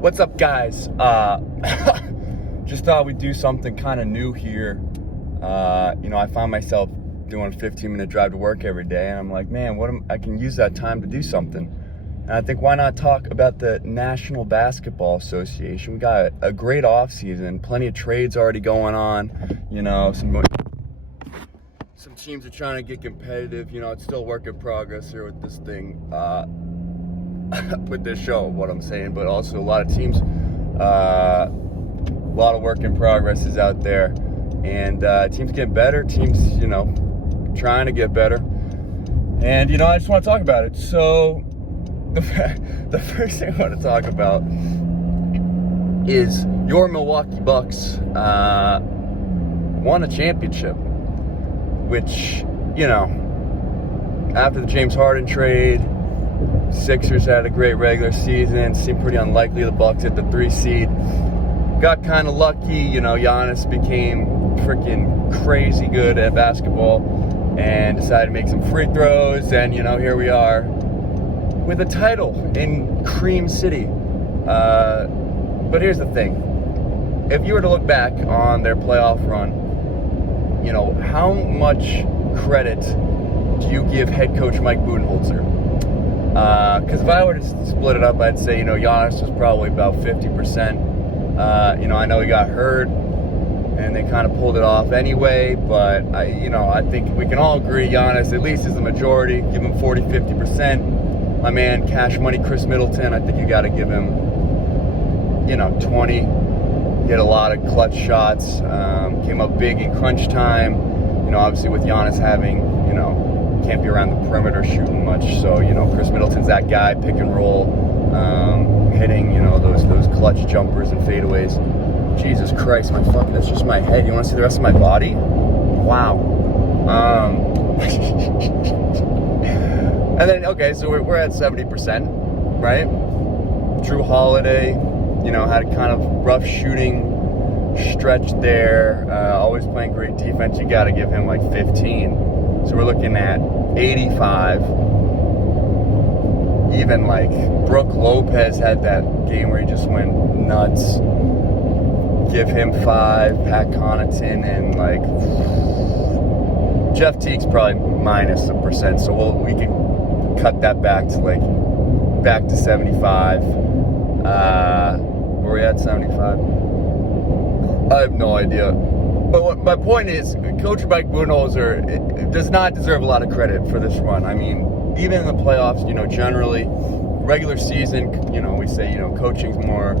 What's up, guys? Just thought we'd do something kind of new here. I find myself doing a 15-minute drive to work every day, and I'm like, man, I can use that time to do something. And I think, why not talk about the National Basketball Association? We got a great offseason, plenty of trades already going on. Some teams are trying to get competitive. It's still a work in progress here with this thing. With this show, what I'm saying, but also a lot of teams, a lot of work in progress is out there, and teams get better, teams, trying to get better, and, I just want to talk about it. So, the first thing I want to talk about is your Milwaukee Bucks won a championship, which, after the James Harden trade, Sixers had a great regular season. Seemed pretty unlikely the Bucks hit the 3 seed. Got kind of lucky. Giannis became freaking crazy good at basketball and decided to make some free throws. And, here we are with a title in Cream City. But here's the thing. If you were to look back on their playoff run, how much credit do you give head coach Mike Budenholzer? Because if I were to split it up, I'd say, Giannis was probably about 50%. I know he got hurt, and they kind of pulled it off anyway, but, I think we can all agree Giannis at least is the majority. Give him 40, 50%. My man, Cash Money Chris Middleton, I think you got to give him, 20. He had a lot of clutch shots, came up big in crunch time. Obviously with Giannis having, can't be around the perimeter shooting much, so Chris Middleton's that guy, pick and roll, hitting those clutch jumpers and fadeaways. Jesus Christ, that's just my head. You want to see the rest of my body? Wow. And then so we're at 70%, right? Drew Holiday, had a kind of rough shooting stretch there. Always playing great defense. You got to give him like 15. So we're looking at 85. Even like Brooke Lopez had that game where he just went nuts. Give him 5. Pat Connaughton, and like Jeff Teague's probably minus a percent. So we can cut that back to 75. Were we at 75? I have no idea. But my point is, Coach Mike Budenholzer does not deserve a lot of credit for this run. I mean, even in the playoffs, generally, regular season, we say, coaching's more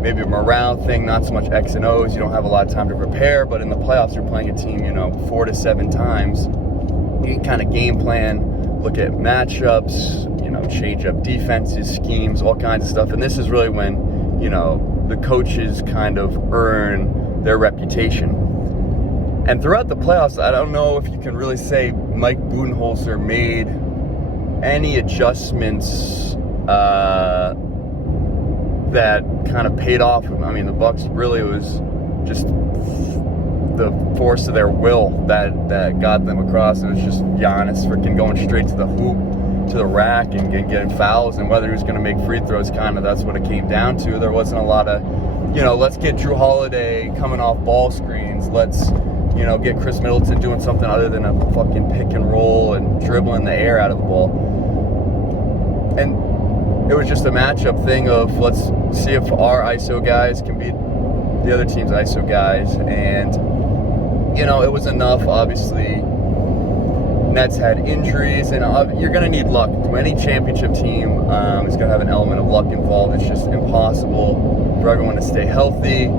maybe a morale thing, not so much X and O's. You don't have a lot of time to prepare, but in the playoffs, you're playing a team, 4 to 7 times. You can kind of game plan, look at matchups, change up defenses, schemes, all kinds of stuff. And this is really when, the coaches kind of earn their reputation. And throughout the playoffs, I don't know if you can really say Mike Budenholzer made any adjustments that kind of paid off. I mean, the Bucks really was just the force of their will that got them across. It was just Giannis freaking going straight to the hoop, to the rack, and getting fouls, and whether he was going to make free throws, kind of that's what it came down to. There wasn't a lot of, let's get Drew Holiday coming off ball screens. Let's, get Chris Middleton doing something other than a fucking pick and roll and dribbling the air out of the ball. And it was just a matchup thing of, let's see if our ISO guys can beat the other team's ISO guys. And, it was enough. Obviously, Nets had injuries, and you're going to need luck. Any championship team is going to have an element of luck involved. It's just impossible for everyone to stay healthy.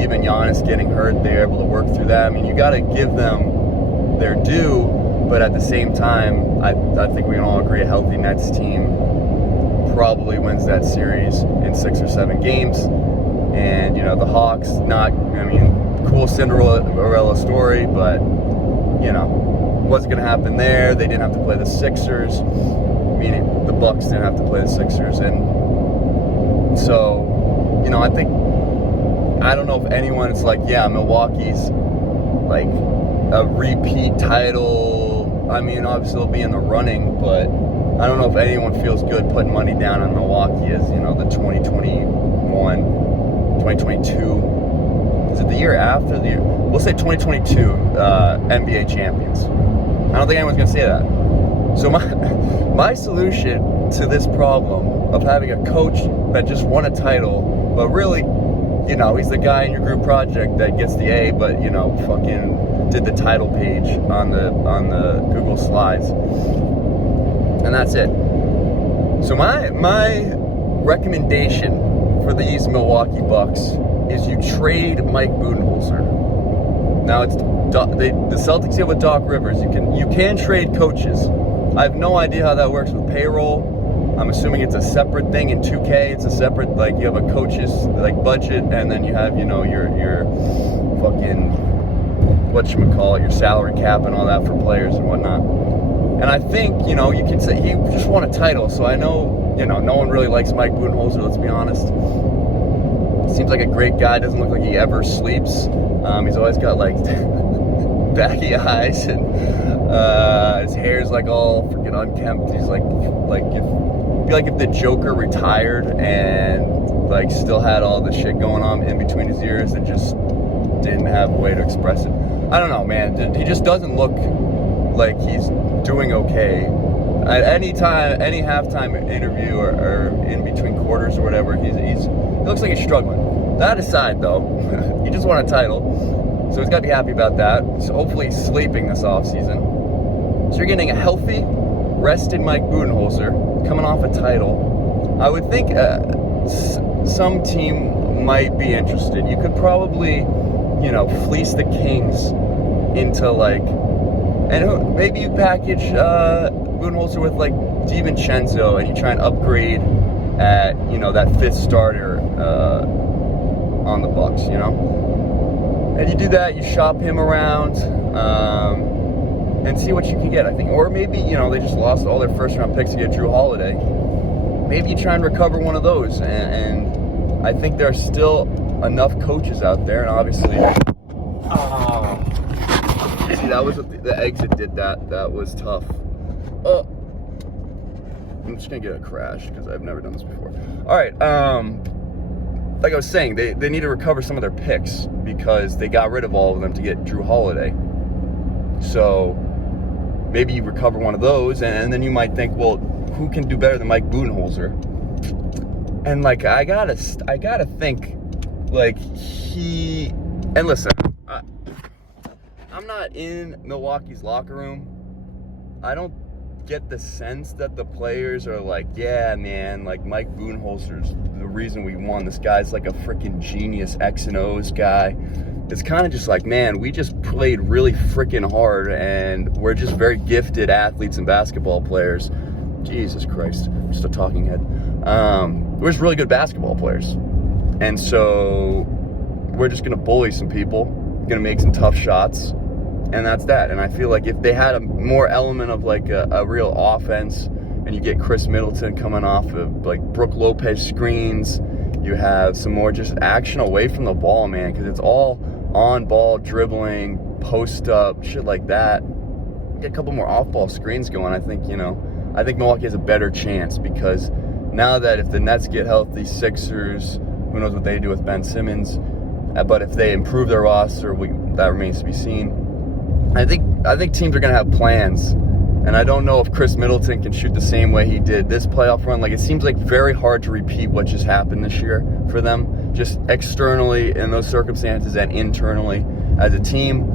Even Giannis getting hurt, they're able to work through that. I mean, you got to give them their due, but at the same time, I think we can all agree a healthy Nets team probably wins that series in 6 or 7 games. And, the Hawks, cool Cinderella story, but, wasn't going to happen there. They didn't have to play the Sixers, meaning the Bucks didn't have to play the Sixers. And so, I don't know if anyone's like, yeah, Milwaukee's like a repeat title. I mean, obviously they'll be in the running, but I don't know if anyone feels good putting money down on Milwaukee as, the 2020 2022. Is it the year after the year? We'll say 2022 NBA champions. I don't think anyone's going to say that. So my solution to this problem of having a coach that just won a title, but really, you know, he's the guy in your group project that gets the A, but, you know, fucking did the title page on the Google Slides. And that's it. So my recommendation for these Milwaukee Bucks is you trade Mike Budenholzer. Now it's the Celtics here with Doc Rivers. You can trade coaches. I have no idea how that works with payroll. I'm assuming it's a separate thing in 2K. It's a separate, like, you have a coach's like budget, and then you have, you know, your fucking whatchamacallit, your salary cap and all that for players and whatnot. And I think, you know, you could say he just won a title, so I know, you know, no one really likes Mike Budenholzer, let's be honest. Seems like a great guy, doesn't look like he ever sleeps. He's always got like baggy eyes, and his hair's like all freaking unkempt. He's like if the Joker retired and like still had all the shit going on in between his ears and just didn't have a way to express it. I don't know, man. He just doesn't look like he's doing okay. At any time, any halftime interview or in between quarters or whatever, he looks like he's struggling. That aside, though, he just won a title, so he's got to be happy about that. So hopefully he's sleeping this offseason. So you're getting a healthy, rested Mike Budenholzer coming off a title. I would think some team might be interested. You could probably, you know, fleece the Kings into like, and maybe you package Budenholzer with like DiVincenzo, and you try and upgrade at, you know, that fifth starter on the Bucks, you know. And you do that, you shop him around, and see what you can get, I think. Or maybe, you know, they just lost all their first round picks to get Drew Holiday. Maybe you try and recover one of those, and I think there are still enough coaches out there, and obviously, see, that was the exit did that. That was tough. Oh, I'm just gonna get a crash because I've never done this before. All right, like I was saying, they need to recover some of their picks because they got rid of all of them to get Drew Holiday. So maybe you recover one of those, and then you might think, well, who can do better than Mike Budenholzer? And like I gotta think, like and listen, I'm not in Milwaukee's locker room. I don't get the sense that the players are like, yeah, man, like Mike Budenholzer's the reason we won. This guy's like a freaking genius X and O's guy. It's kind of just like, man, we just played really freaking hard, and we're just very gifted athletes and basketball players. Jesus Christ, I'm just a talking head. We're just really good basketball players. And so we're just going to bully some people, going to make some tough shots, and that's that. And I feel like if they had a more element of like a real offense, and you get Chris Middleton coming off of like Brook Lopez screens, you have some more just action away from the ball, man, because it's all on ball dribbling, post up, shit like that. Get a couple more off ball screens going. I think Milwaukee has a better chance, because now that if the Nets get healthy, Sixers, who knows what they do with Ben Simmons, but if they improve their roster, that remains to be seen. I think teams are going to have plans, and I don't know if Chris Middleton can shoot the same way he did this playoff run. Like, it seems like very hard to repeat what just happened this year for them, just externally in those circumstances and internally as a team.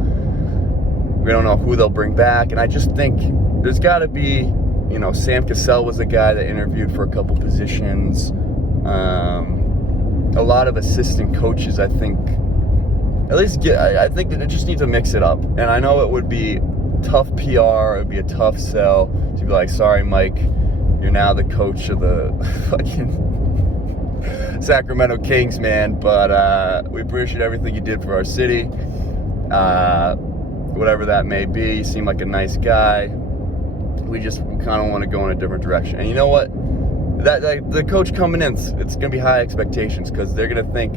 We don't know who they'll bring back, and I just think there's got to be, you know, Sam Cassell was a guy that interviewed for a couple positions. A lot of assistant coaches, I think, I think that it just needs to mix it up. And I know it would be tough PR, it would be a tough sell to be like, sorry, Mike, you're now the coach of the fucking Sacramento Kings, man, but we appreciate everything you did for our city. Whatever that may be, you seem like a nice guy. We kind of want to go in a different direction. And you know what? That the coach coming in, it's going to be high expectations, because they're going to think,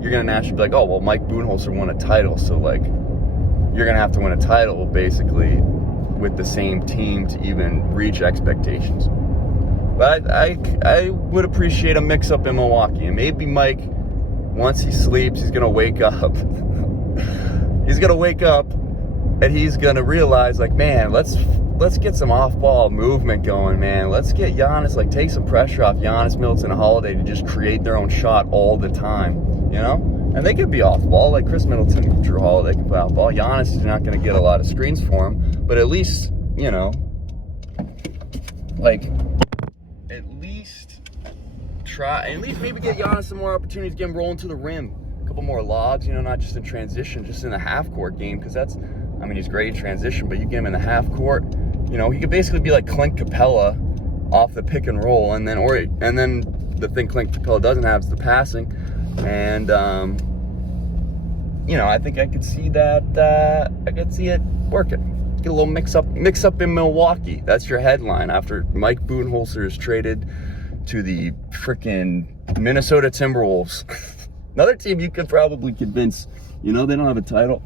you're going to naturally be like, oh, well, Mike Budenholzer won a title, so, like, you're going to have to win a title, basically, with the same team to even reach expectations. But I would appreciate a mix-up in Milwaukee, and maybe Mike once he sleeps, he's gonna wake up. He's gonna wake up and he's gonna realize, like, man, let's get some off-ball movement going, man. Let's get Giannis, like, take some pressure off Giannis, Middleton, and Holiday to just create their own shot all the time, you know? And they could be off-ball, like Chris Middleton, Drew Holiday can play off-ball. Giannis is not gonna get a lot of screens for him, but at least, you know, like, at least maybe get Giannis some more opportunities, get him rolling to the rim. A couple more lobs, you know, not just in transition, just in the half-court game, because that's, I mean, he's great in transition, but you get him in the half-court, you know, he could basically be like Clint Capella off the pick and roll, and then the thing Clint Capella doesn't have is the passing, and you know, I think I could see that. I could see it working. Get a little mix up in Milwaukee. That's your headline after Mike Budenholzer is traded to the freaking Minnesota Timberwolves. Another team you could probably convince. You know, they don't have a title.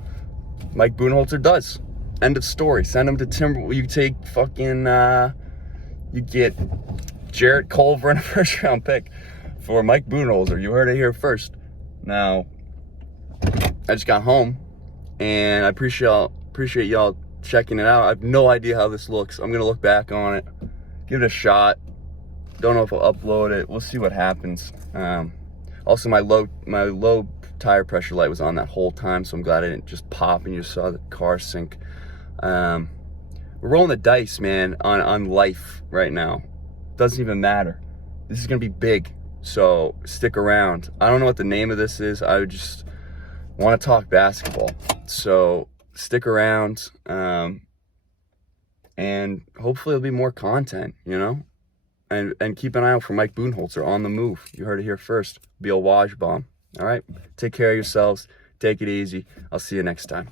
Mike Budenholzer does. End of story. Send him to Timberwolves. You take fucking, you get Jarrett Culver and a first-round pick for Mike Budenholzer. You heard it here first. Now, I just got home, and I appreciate y'all checking it out. I have no idea how this looks. I'm gonna look back on it, give it a shot. Don't know if I'll upload it. We'll see what happens. Also, my low tire pressure light was on that whole time, so I'm glad I didn't just pop and you saw the car sink. We're rolling the dice, man, on life right now. Doesn't even matter. This is gonna be big, so stick around. I don't know what the name of this is. I would just want to talk basketball, so stick around, and hopefully there'll be more content, you know, and keep an eye out for Mike Budenholzer on the move. You heard it here first. Be a wash bomb. All right, take care of yourselves, take it easy. I'll see you next time.